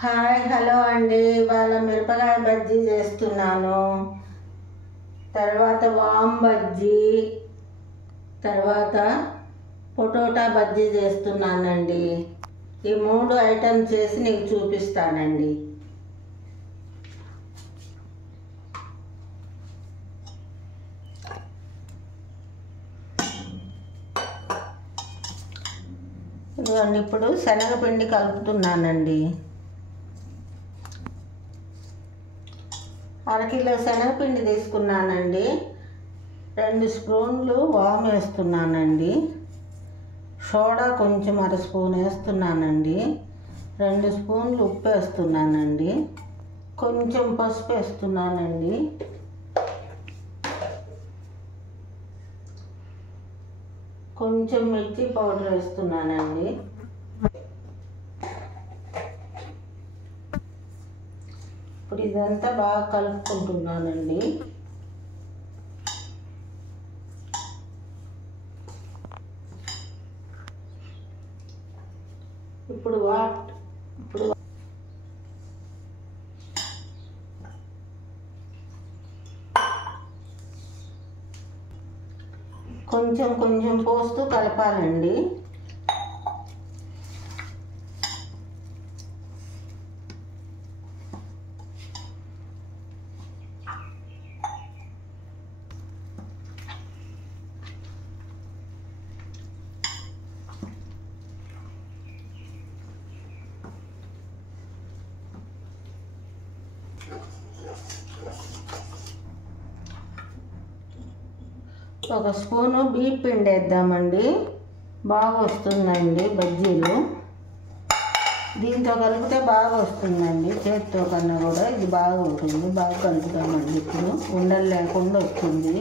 Hi hello అండి. ఇవాళ మిరపకాయ బజ్జీ చేస్తున్నాను. తర్వాత వామ్ బజ్జీ, తర్వాత పొటాటో బజ్జీ చేస్తున్నానండి. ఈ 3 ఐటమ్స్ చేసి నీకు చూపిస్తానండి. ఇదిగోండి, ఇప్పుడు శనగపిండి కలుపుతున్నానండి. 1 కిలో శనగపిండి తీసుకున్నానండి. 2 స్పూన్లు వాము వేస్తున్నానండి. సోడా కొంచెం 1 స్పూన్ వేస్తున్నానండి. 2 స్పూన్లు ఉప్పు వేస్తున్నానండి. కొంచెం పసుపు వేస్తున్నానండి. కొంచెం మిర్చి పౌడర్ వేస్తున్నానండి. ఇప్పుడు ఇదంతా బాగా కలుపుకుంటున్నానండి. ఇప్పుడు కొంచెం కొంచెం పోస్తూ కలపాలండి. ఒక స్పూను బియ్యం పిండి వేద్దామండి. బాగా వస్తుందండి బజ్జీలు. దీంతో కలిపితే బాగా వస్తుందండి. చేతితో కన్నా కూడా ఇది బాగా ఉంటుంది. బాగా కలుపుతామండి. ఇప్పుడు ఉండలు లేకుండా వస్తుంది.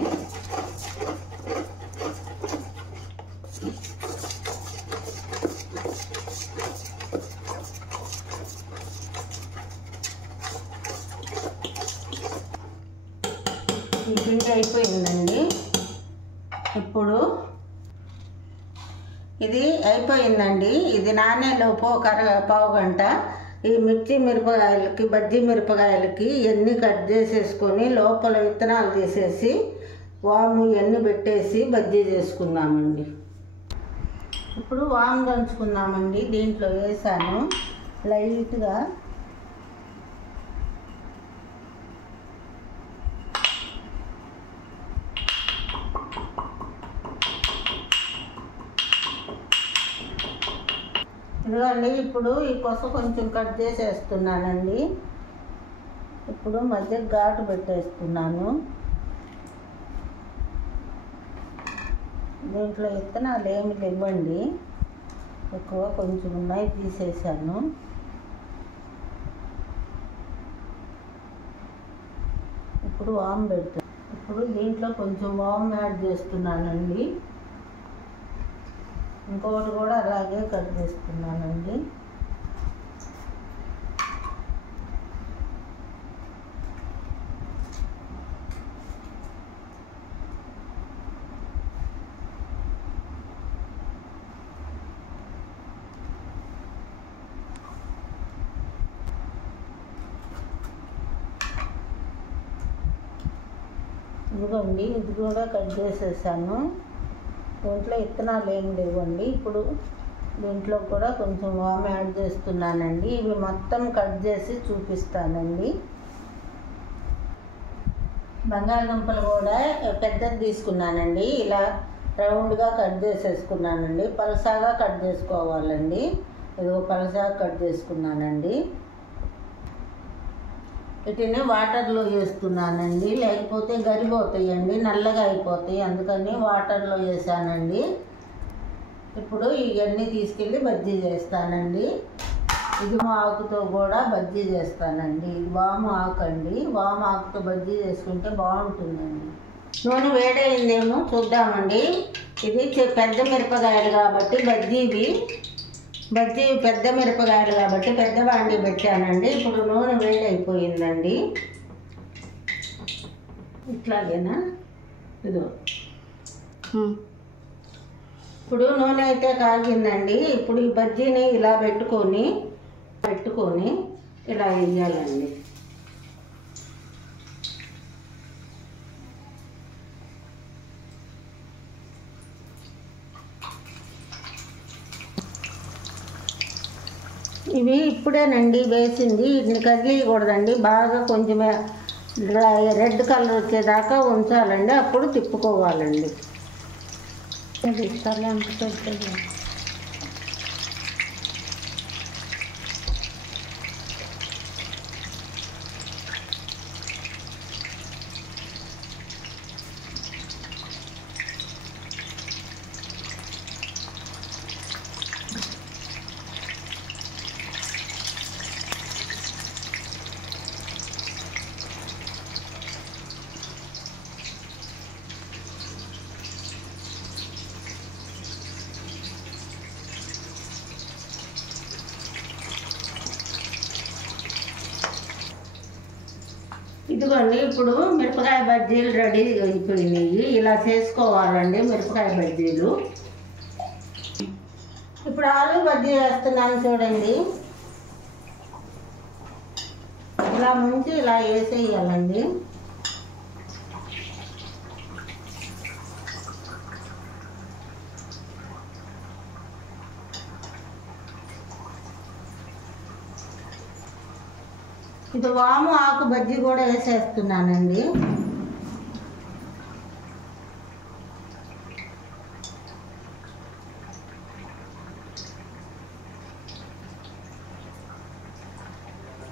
ఈ పిండి అయిపోయిందండి. ఇప్పుడు ఇది అయిపోయిందండి. ఇది నానేలోపు ఒక పావు గంట ఈ మిరపకాయలకి బజ్జీ మిరపకాయలకి ఇవన్నీ కట్ చేసేసుకొని లోపల విత్తనాలు తీసేసి వాము ఇవన్నీ పెట్టేసి బజ్జీ చేసుకుందామండి. ఇప్పుడు వాము దంచుకుందామండి. దీంట్లో వేసాను లైట్గా. ఇదిగోండి, ఇప్పుడు ఈ కొస కొంచెం కట్ చేసేస్తున్నానండి. ఇప్పుడు మధ్య ఘాటు పెట్టేస్తున్నాను. దీంట్లో విత్తనాలు ఏమి లేవండి, ఎక్కువ కొంచెం ఉన్నాయి, తీసేసాను. ఇప్పుడు వాము పెడతాను. ఇప్పుడు దీంట్లో కొంచెం వాము యాడ్ చేస్తున్నానండి. ఇంకొకటి కూడా అలాగే కట్ చేస్తున్నానండి. ఇదిగోండి, ఇది కూడా కట్ చేసేసాను. దీంట్లో విత్తనాలు ఏమి లేవండి. ఇప్పుడు దీంట్లో కూడా కొంచెం వాము యాడ్ చేస్తున్నానండి. ఇవి మొత్తం కట్ చేసి చూపిస్తానండి. బంగాళదుంపలు కూడా పెద్దది తీసుకున్నానండి. ఇలా రౌండ్గా కట్ చేసేసుకున్నానండి. పలసాగా కట్ చేసుకోవాలండి. ఇదిగో పలసాగా కట్ చేసుకున్నానండి. వీటిని వాటర్లో వేస్తున్నానండి, లేకపోతే గరిపోతాయండి, నల్లగా అయిపోతాయి. అందుకని వాటర్లో వేసానండి. ఇప్పుడు ఇవన్నీ తీసుకెళ్ళి బజ్జీ చేస్తానండి. ఇది ఆకుతో కూడా బజ్జీ చేస్తానండి. ఇది వాము ఆకు అండి. వాము ఆకుతో బజ్జీ చేసుకుంటే బాగుంటుందండి. నూనె వేడైందేమో చూద్దామండి. ఇది పెద్ద మిరపకాయలు కాబట్టి బజ్జీ పెద్ద మిరపకాయలు కాబట్టి పెద్ద బాండి పెట్టానండి. ఇప్పుడు నూనె వేడైపోయిందండి. ఇట్లాగేనా? ఇదో ఇప్పుడు నూనె అయితే కాగిందండి. ఇప్పుడు ఈ బజ్జీని ఇలా పెట్టుకొని ఇలా వేయాలండి. ఇవి ఇప్పుడేనండి వేసింది, వీటిని కదిలియకూడదండి. బాగా కొంచెం రెడ్ కలర్ వచ్చేదాకా ఉంచాలండి, అప్పుడు తిప్పుకోవాలండి. ఇదిగోండి, ఇప్పుడు మిరపకాయ బజ్జీలు రెడీ అయిపోయినాయి. ఇలా చేసుకోవాలండి మిరపకాయ బజ్జీలు. ఇప్పుడు ఆలు బజ్జీ వేస్తున్నాను చూడండి. ఇలా ముంచి ఇలా వేసేయాలండి. ఇది వాము ఆకు బజ్జీ కూడా వేసేస్తున్నానండి.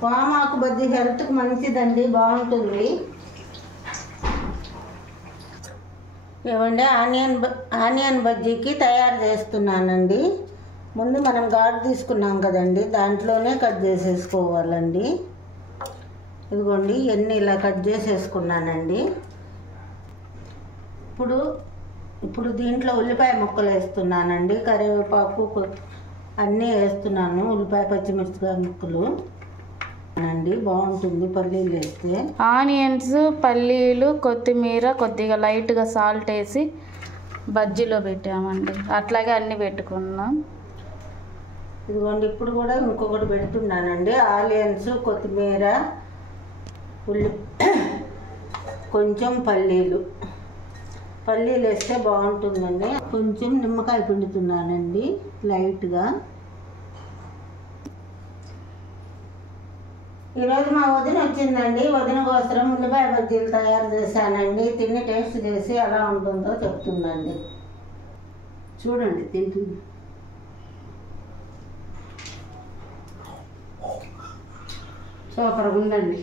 వామాకు బజ్జీ హెల్త్కి మంచిదండి, బాగుంటుంది. ఏమంటే ఆనియన్ బజ్జీకి తయారు చేస్తున్నానండి. ముందు మనం ఘాటు తీసుకున్నాం కదండి, దాంట్లోనే కట్ చేసేసుకోవాలండి. ఇదిగోండి ఎన్ని ఇలా కట్ చేసేసుకున్నానండి. ఇప్పుడు దీంట్లో ఉల్లిపాయ ముక్కలు వేస్తున్నానండి, కరివేపాకు అన్నీ వేస్తున్నాను. ఉల్లిపాయ పచ్చిమిరపకాయ ముక్కలు అండి, బాగుంటుంది పల్లీలు వేస్తే. ఆనియన్స్, పల్లీలు, కొత్తిమీర, కొద్దిగా లైట్గా సాల్ట్ వేసి బజ్జీలో పెట్టామండి. అట్లాగే అన్నీ పెట్టుకున్నాం. ఇదిగోండి ఇప్పుడు కూడా ఇంకొకటి పెడుతున్నానండి. ఆనియన్స్, కొత్తిమీర, కొంచెం పల్లీలు వేస్తే బాగుంటుందండి. కొంచెం నిమ్మకాయ పిండుతున్నానండి లైట్గా. ఈరోజు మా వదిన వచ్చిందండి. వదిన కోసం ఉల్లిపాయ బజ్జీలు తయారు చేశానండి. తిని టేస్ట్ చేసి ఎలా ఉంటుందో చెప్తుందండి. చూడండి తింటుంది. సూపర్గా ఉందండి.